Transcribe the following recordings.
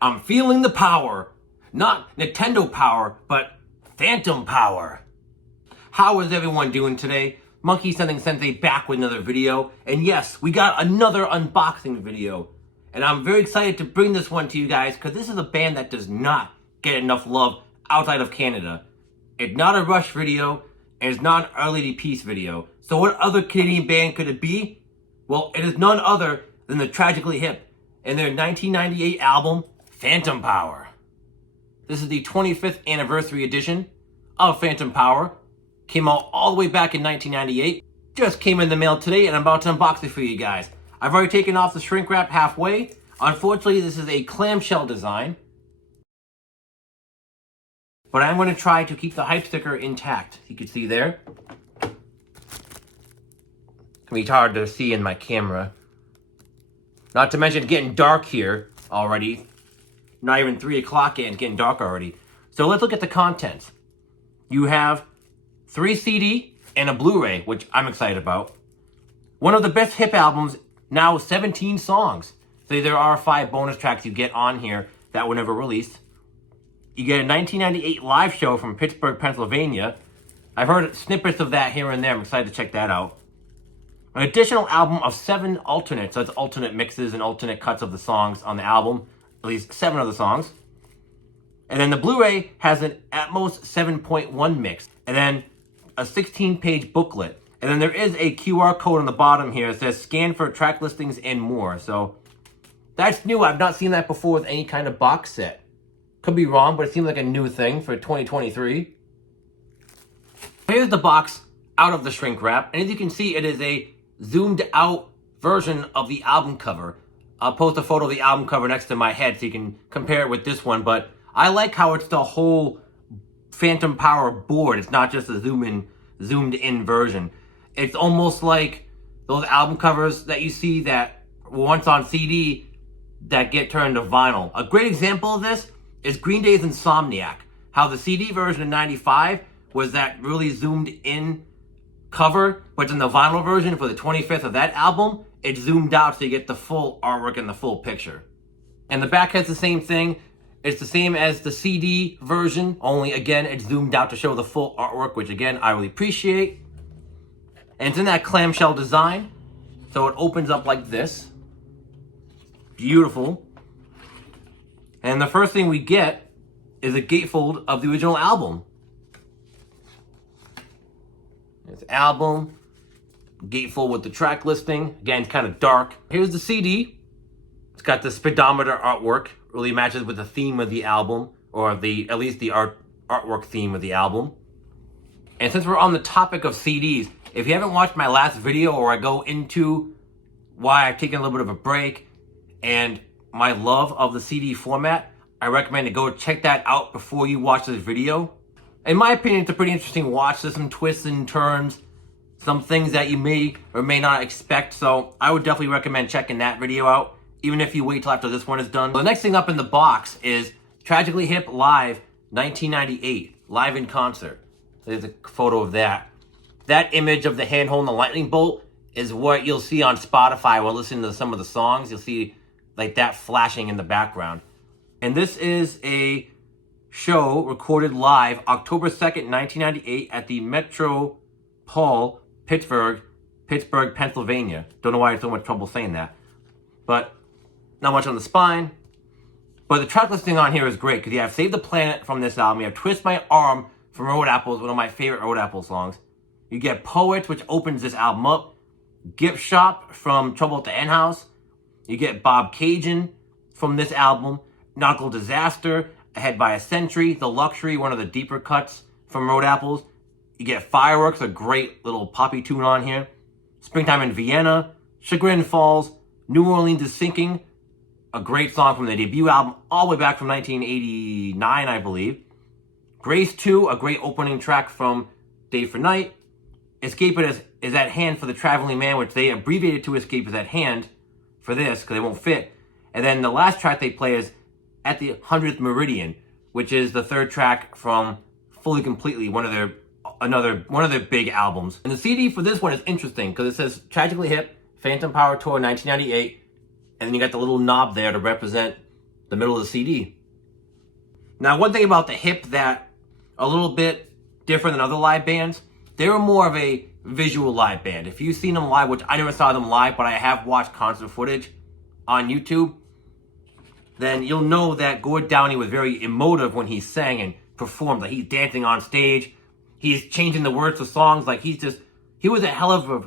I'm feeling the power. Not Nintendo power, but phantom power. How is everyone doing today? Monkey Sending Sensei back with another video. And yes, we got another unboxing video. And I'm very excited to bring this one to you guys because this is a band that does not get enough love outside of Canada. It's not a Rush video, and it's not an Early Peace video. So what other Canadian band could it be? Well, it is none other than the Tragically Hip and their 1998 album, Phantom Power. This is the 25th anniversary edition of Phantom Power. Came out all the way back in 1998. Just came in the mail today and I'm about to unbox it for you guys. I've already taken off the shrink wrap halfway. Unfortunately, this is a clamshell design. But I'm going to try to keep the hype sticker intact. You can see there. It's hard to see in my camera. Not to mention it's getting dark here already. Not even 3 o'clock yet, it's getting dark already. So let's look at the contents. You have 3 CD and a Blu-ray, which I'm excited about. One of the best hip albums, now 17 songs. So there are 5 bonus tracks you get on here that were never released. You get a 1998 live show from Pittsburgh, Pennsylvania. I've heard snippets of that here and there. I'm excited to check that out. An additional album of 7 alternates. So that's alternate mixes and alternate cuts of the songs on the album. At least 7 of the songs. And then the Blu-ray has an Atmos 7.1 mix. And then a 16-page booklet. And then there is a QR code on the bottom here that says scan for track listings and more. So that's new. I've not seen that before with any kind of box set. Could be wrong, but it seems like a new thing for 2023. Here's the box out of the shrink wrap. And as you can see, it is a zoomed out version of the album cover. I'll post a photo of the album cover next to my head so you can compare it with this one. But I like how it's the whole Phantom Power board. It's not just a zoomed in version. It's almost like those album covers that you see that were once on CD that get turned to vinyl. A great example of this is Green Day's Insomniac. How the CD version in 95 was that really zoomed in cover, but in the vinyl version for the 25th of that album, it's zoomed out so you get the full artwork and the full picture. And the back has the same thing. It's the same as the CD version, only again, it's zoomed out to show the full artwork, which again, I really appreciate. And it's in that clamshell design. So it opens up like this. Beautiful. And the first thing we get is a gatefold of the original album. It's album, gatefold with the track listing. Again, it's kind of dark. Here's the CD. It's got the speedometer artwork. Really matches with the theme of the album, or at least the artwork theme of the album. And since we're on the topic of CDs, if you haven't watched my last video, or I go into why I've taken a little bit of a break and my love of the CD format, I recommend to go check that out before you watch this video. In my opinion, it's a pretty interesting watch. There's some twists and turns, some things that you may or may not expect. So I would definitely recommend checking that video out, even if you wait till after this one is done. So the next thing up in the box is Tragically Hip Live 1998, live in concert. There's a photo of that. That image of the hand holding the lightning bolt is what you'll see on Spotify while listening to some of the songs. You'll see like that flashing in the background. And this is a show recorded live October 2nd, 1998 at the Metropole, Pittsburgh, Pennsylvania. Don't know why I had so much trouble saying that. But not much on the spine. But the track listing on here is great because you have Save the Planet from this album. You have Twist My Arm from Road Apples, one of my favorite Road Apple songs. You get Poets, which opens this album up. Gift Shop from Trouble at the End House. You get Bob Cajun from this album. Nautical Disaster, Ahead by a Century. The Luxury, one of the deeper cuts from Road Apples. You get Fireworks, a great little poppy tune on here. Springtime in Vienna. Chagrin Falls. New Orleans is Sinking, a great song from the debut album, all the way back from 1989, I believe. Grace 2, a great opening track from Day for Night. Escape is at Hand for the Traveling Man, which they abbreviated to Escape is at Hand for this, because it won't fit. And then the last track they play is At the 100th Meridian, which is the third track from Fully Completely, one of their big albums. And the CD for this one is interesting, because it says Tragically Hip, Phantom Power Tour 1998, and then you got the little knob there to represent the middle of the CD. Now, one thing about the Hip that a little bit different than other live bands, they were more of a visual live band. If you've seen them live, which I never saw them live, but I have watched concert footage on YouTube, then you'll know that Gord Downie was very emotive when he sang and performed. Like, he's dancing on stage, he's changing the words to songs. Like, he was a hell of a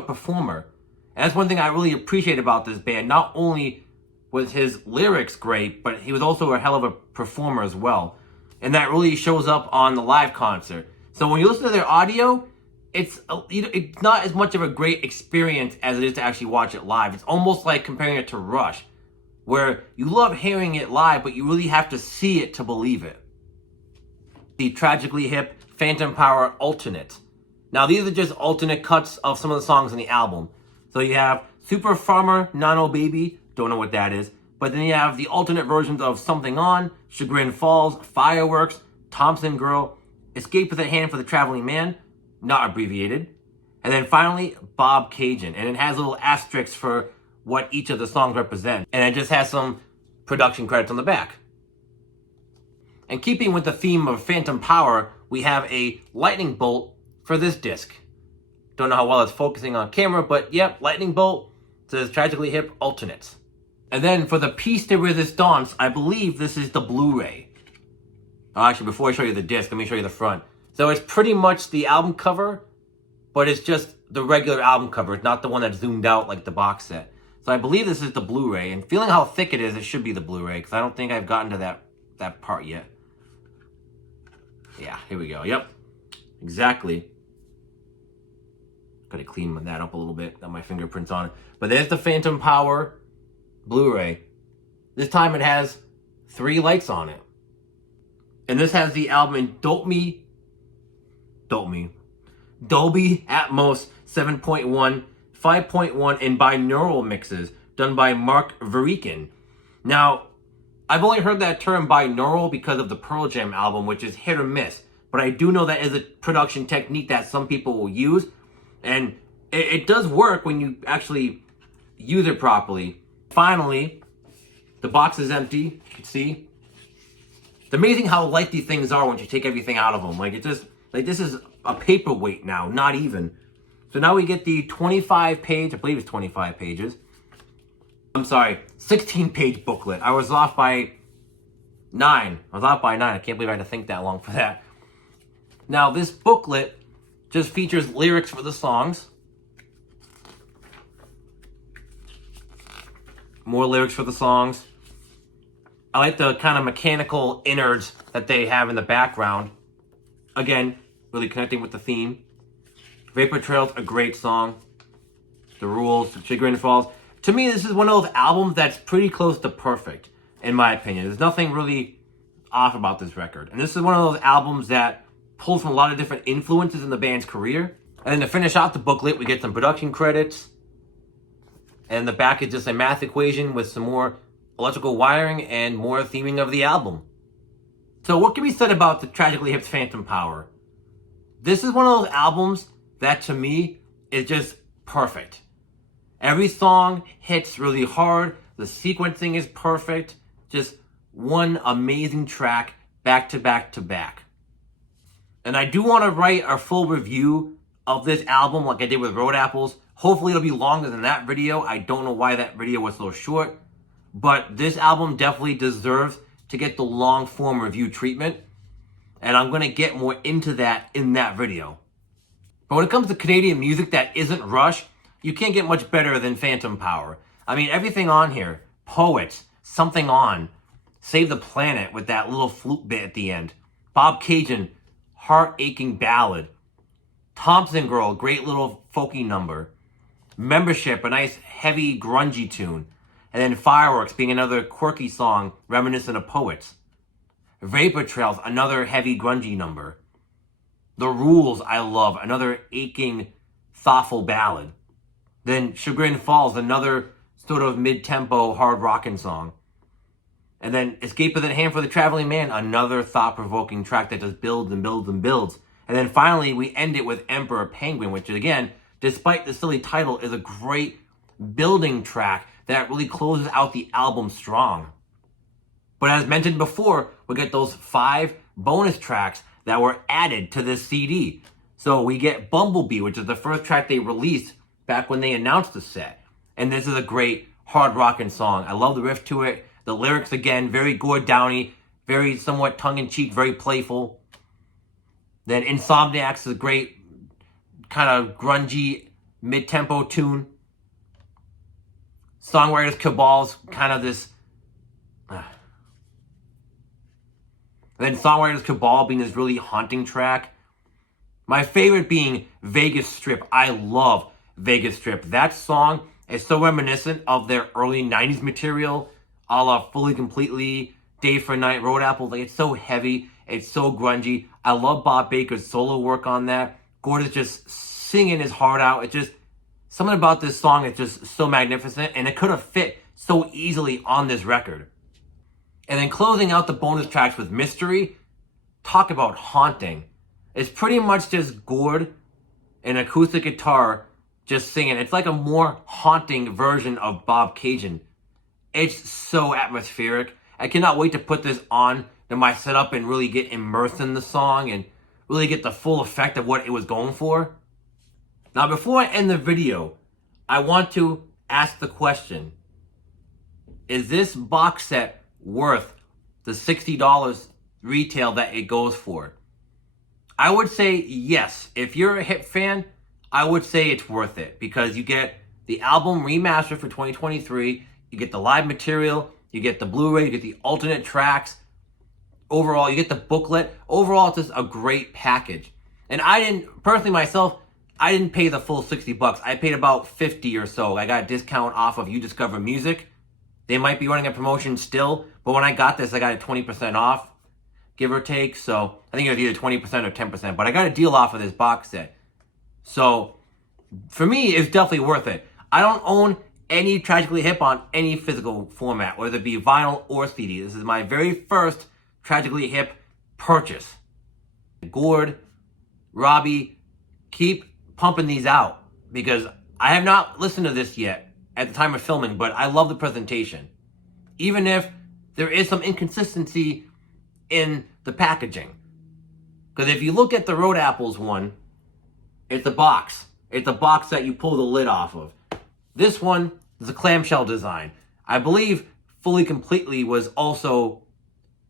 performer. And that's one thing I really appreciate about this band. Not only was his lyrics great, but he was also a hell of a performer as well. And that really shows up on the live concert. So when you listen to their audio, it's not as much of a great experience as it is to actually watch it live. It's almost like comparing it to Rush, where you love hearing it live, but you really have to see it to believe it. The Tragically Hip Phantom Power Alternate. Now, these are just alternate cuts of some of the songs on the album. So you have Super Farmer, Nano Baby, don't know what that is. But then you have the alternate versions of Something On, Chagrin Falls, Fireworks, Thompson Girl, Escape with a Hand for the Traveling Man, not abbreviated. And then finally, Bob Cajun. And it has little asterisks for what each of the songs represent. And it just has some production credits on the back. And keeping with the theme of Phantom Power, we have a lightning bolt for this disc. Don't know how well it's focusing on camera, but yep, lightning bolt says Tragically Hip Alternates. And then for the piece de resistance, I believe this is the Blu-ray. Oh, actually, before I show you the disc, let me show you the front. So it's pretty much the album cover, but it's just the regular album cover. It's not the one that's zoomed out like the box set. So I believe this is the Blu-ray. And feeling how thick it is, it should be the Blu-ray, because I don't think I've gotten to that part yet. Yeah, here we go. Yep, exactly. Gotta clean that up a little bit. Got my fingerprints on it. But there's the Phantom Power Blu-ray. This time it has 3 lights on it. And this has the album in Dolby Atmos 7.1, 5.1, and binaural mixes done by Mark Verikin. Now, I've only heard that term binaural because of the Pearl Jam album, which is hit or miss. But I do know that is a production technique that some people will use. And it does work when you actually use it properly. Finally, the box is empty. You can see. It's amazing how light these things are once you take everything out of them. Like, it's just, like, this is a paperweight now, not even. So now we get the 25-page, I believe it's 25 pages. I'm sorry, 16-page booklet. I was off by 9. I can't believe I had to think that long for that. Now, this booklet just features lyrics for the songs. More lyrics for the songs. I like the kind of mechanical innards that they have in the background. Again, really connecting with the theme. Vapor Trail's a great song. The Rules, Chagrin Falls. To me, this is one of those albums that's pretty close to perfect, in my opinion. There's nothing really off about this record. And this is one of those albums that pulls from a lot of different influences in the band's career. And then to finish out the booklet, we get some production credits. And the back is just a math equation with some more electrical wiring and more theming of the album. So what can be said about the Tragically Hip's Phantom Power? This is one of those albums that, to me, is just perfect. Every song hits really hard. The sequencing is perfect. Just one amazing track, back to back to back. And I do want to write a full review of this album like I did with Road Apples. Hopefully it'll be longer than that video. I don't know why that video was so short. But this album definitely deserves to get the long form review treatment. And I'm going to get more into that in that video. But when it comes to Canadian music that isn't Rush, you can't get much better than Phantom Power. I mean, everything on here. Poets, Something On, Save the Planet with that little flute bit at the end. Bob Cajun, heart-aching ballad. Thompson Girl, great little folky number. Membership, a nice heavy grungy tune. And then Fireworks being another quirky song reminiscent of Poets. Vapor Trails, another heavy grungy number. The Rules, I love, another aching, thoughtful ballad. Then Chagrin Falls, another sort of mid-tempo, hard rockin' song. And then Escape with a Hand for the Traveling Man, another thought-provoking track that just builds and builds and builds. And then finally, we end it with Emperor Penguin, which again, despite the silly title, is a great building track that really closes out the album strong. But as mentioned before, we get those 5 bonus tracks that were added to this CD. So we get Bumblebee, which is the first track they released back when they announced the set. And this is a great hard rockin' song. I love the riff to it. The lyrics, again, very Gord Downie, very somewhat tongue-in-cheek, very playful. Then Insomniacs is a great kind of grungy mid-tempo tune. Songwriters Cabal's kind of this... Then Songwriters Cabal being this really haunting track. My favorite being Vegas Strip. I love Vegas Strip. That song is so reminiscent of their early 90s material, a la Fully Completely, Day for Night, Road Apple. Like, it's so heavy. It's so grungy. I love Bob Baker's solo work on that. Gord is just singing his heart out. It's just something about this song is just so magnificent, and it could have fit so easily on this record. And then closing out the bonus tracks with Mystery, talk about haunting. It's pretty much just Gord and acoustic guitar just singing. It's like a more haunting version of Bob Cajun. It's so atmospheric. I cannot wait to put this on to my setup and really get immersed in the song and really get the full effect of what it was going for. Now, before I end the video, I want to ask the question, is this box set worth the $60 retail that it goes for? I would say yes. If you're a Hip fan, I would say it's worth it because you get the album remastered for 2023, you get the live material, you get the Blu-ray, you get the alternate tracks. Overall, you get the booklet. Overall, it's just a great package. And I didn't, personally myself, I didn't pay the full $60. I paid about $50 or so. I got a discount off of You Discover Music. They might be running a promotion still, but when I got this, I got it 20% off, give or take. So I think it was either 20% or 10%, but I got a deal off of this box set. So for me, it's definitely worth it. I don't own any Tragically Hip on any physical format, whether it be vinyl or CD. This is my very first Tragically Hip purchase. Gord, Robbie, keep pumping these out because I have not listened to this yet at the time of filming, but I love the presentation. Even if there is some inconsistency in the packaging. Because if you look at the Road Apples one, it's a box. It's a box that you pull the lid off of. This one is a clamshell design. I believe Fully Completely was also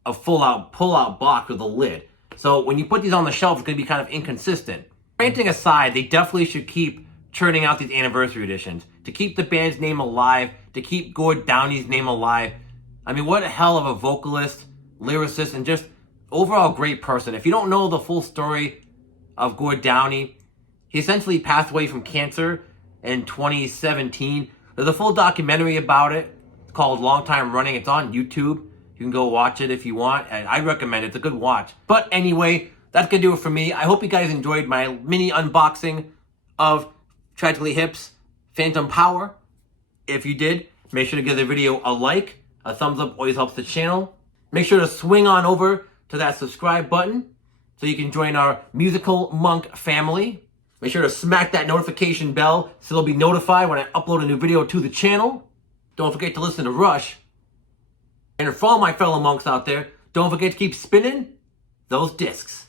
a full-out, pull-out box with a lid. So when you put these on the shelf, it's going to be kind of inconsistent. Ranting aside, they definitely should keep churning out these anniversary editions to keep the band's name alive, to keep Gord Downie's name alive. I mean, what a hell of a vocalist, lyricist, and just overall great person. If you don't know the full story of Gord Downie, he essentially passed away from cancer in 2017. There's a full documentary about it called Long Time Running. It's on YouTube. You can go watch it if you want, and I recommend it. It's a good watch. But anyway, that's going to do it for me. I hope you guys enjoyed my mini unboxing of Tragically Hip's Phantom Power. If you did, make sure to give the video a like. A thumbs up always helps the channel. Make sure to swing on over to that subscribe button so you can join our musical monk family. Make sure to smack that notification bell so you'll be notified when I upload a new video to the channel. Don't forget to listen to Rush. And for all my fellow monks out there, don't forget to keep spinning those discs.